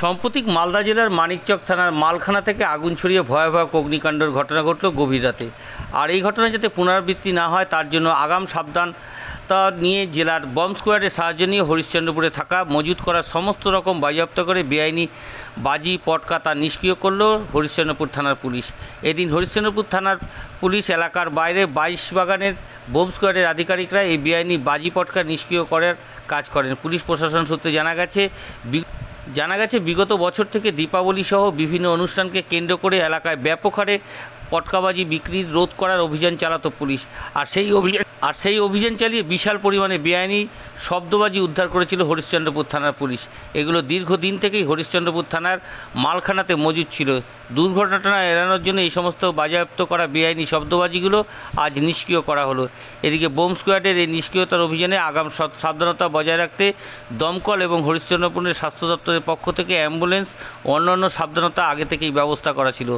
সম্প্রতি মালদা জেলার মানিকচক থানার মালখানা থেকে আগুন ছড়িয়ে ভয়াবহ অগ্নিকাণ্ডের ঘটনা ঘটল গভীর রাতে। আর এই ঘটনা যাতে পুনরাবৃত্তি না হয় তার জন্য আগাম সাবধানতা নিয়ে জেলার বম্ব স্কোয়াডের সাহায্য নিয়ে হরিশ্চন্দ্রপুরে থাকা মজুত করা সমস্ত রকম বাজেয়াপ্ত করে বেআইনি বাজি পটকা তা নিষ্ক্রিয় করল হরিশ্চন্দ্রপুর থানার পুলিশ। এদিন হরিশ্চন্দ্রপুর থানার পুলিশ এলাকার বাইরে 22 বাগানের বম্ব স্কোয়াডের আধিকারিকরা এই বেআইনি বাজি পটকা নিষ্ক্রিয় করার কাজ করেন। পুলিশ প্রশাসন সূত্রে জানা গেছে বিগত বছর থেকে দীপাবলি সহ বিভিন্ন অনুষ্ঠানকে কেন্দ্র করে এলাকায় ব্যাপক হারে পটকাবাজি বিক্রি রোধ করার অভিযান চালাতো পুলিশ। আর সেই অভিযান চালিয়ে বিশাল পরিমাণে বেআইনি শব্দবাজি উদ্ধার করেছিল হরিশ্চন্দ্রপুর থানার পুলিশ। এগুলো দীর্ঘদিন থেকেই হরিশ্চন্দ্রপুর থানার মালখানাতে মজুদ ছিল। দুর্ঘটনা এড়ানোর জন্য এই সমস্ত বাজেয়াপ্ত করা বেআইনি শব্দবাজিগুলো আজ নিষ্ক্রিয় করা হলো। এদিকে বোম স্কোয়াডের এই নিষ্ক্রিয়তার অভিযানে আগাম সাবধানতা বজায় রাখতে দমকল এবং হরিশ্চন্দ্রপুরের স্বাস্থ্য দপ্তরের পক্ষ থেকে অ্যাম্বুলেন্স ও অন্যান্য সাবধানতা আগে থেকেই ব্যবস্থা করা ছিল।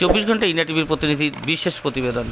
24 ঘন্টা ইন্ডিয়া টিভির প্রতিনিধির বিশেষ প্রতিবেদন।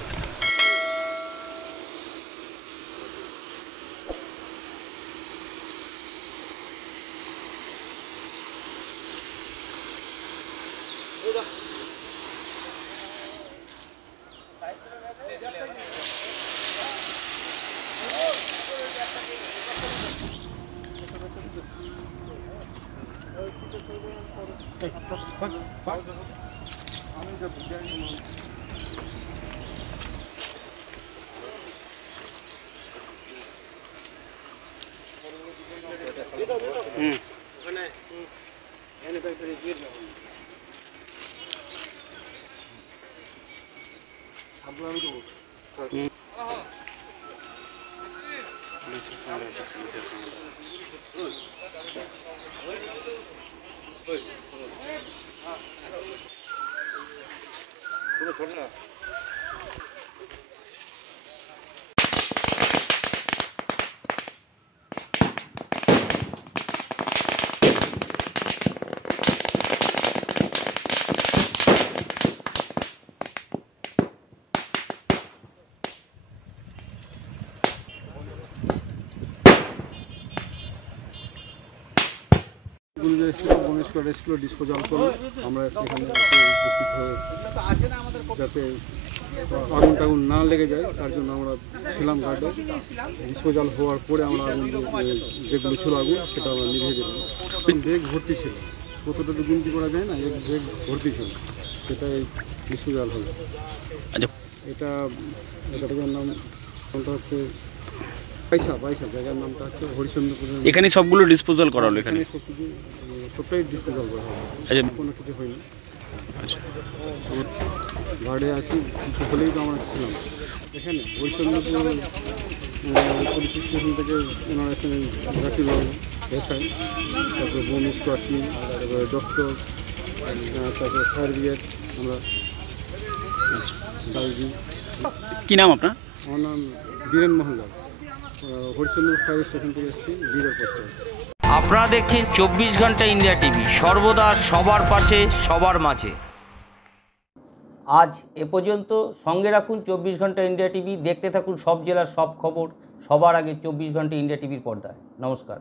ডিসপোজাল করে আমরা সেখানে উপস্থিত হয়ে যাতে আগুন টাগুন না লেগে যায় তার জন্য আমরা ছিলাম গার্ডে। ডিসপোজাল হওয়ার পরে আমরা আগুন যেগুলো ছিল আগুন সেটা আমরা নিভিয়ে দিলাম। ব্রেক ভর্তি ছিল, কতটা তো গুনতি করা যায় না, এক ব্রেক ভর্তি ছিল, সেটাই ডিসপোজাল হলো। এটার নামটা হচ্ছে পয়সা জায়গার নামটা হচ্ছে হরিশ্চন্দ্রপুর। এখানে সবগুলো ডিসপোজাল করা হলো, এখানে সবটাই ডিসপোজাল করা হলো, কোনো কিছু হয়নি। আচ্ছা, গার্ডে আছি, কিছু হলেই তো আমরা ছিলাম এখানে। হরিশ্চন্দ্রপুর পুলিশ স্টেশন থেকে ওনারা এখানে রাখিবাবু এসআই, তারপরে বোম স্কোয়াড টিম, তারপরে ডক্টর, তারপরে ফায়ার ব্রিগেড, আমরা গাড়ি। কী নাম আপনার? আমার নাম বীরেন মহল্লাল, হরিশ্চন্দ্রপুর ফায়ার স্টেশন থেকে এসেছি, বীরের পক্ষে। আপনারা দেখছেন 24 ঘন্টা ইন্ডিয়া টিভি, সর্বদা সবার পাশে সবার মাঝে। আজ এ পর্যন্ত। সঙ্গে রাখুন 24 ঘন্টা ইন্ডিয়া টিভি, দেখতে থাকুন সব জেলার সব খবর সবার আগে 24 ঘন্টা ইন্ডিয়া টিভির পর্দায়। নমস্কার।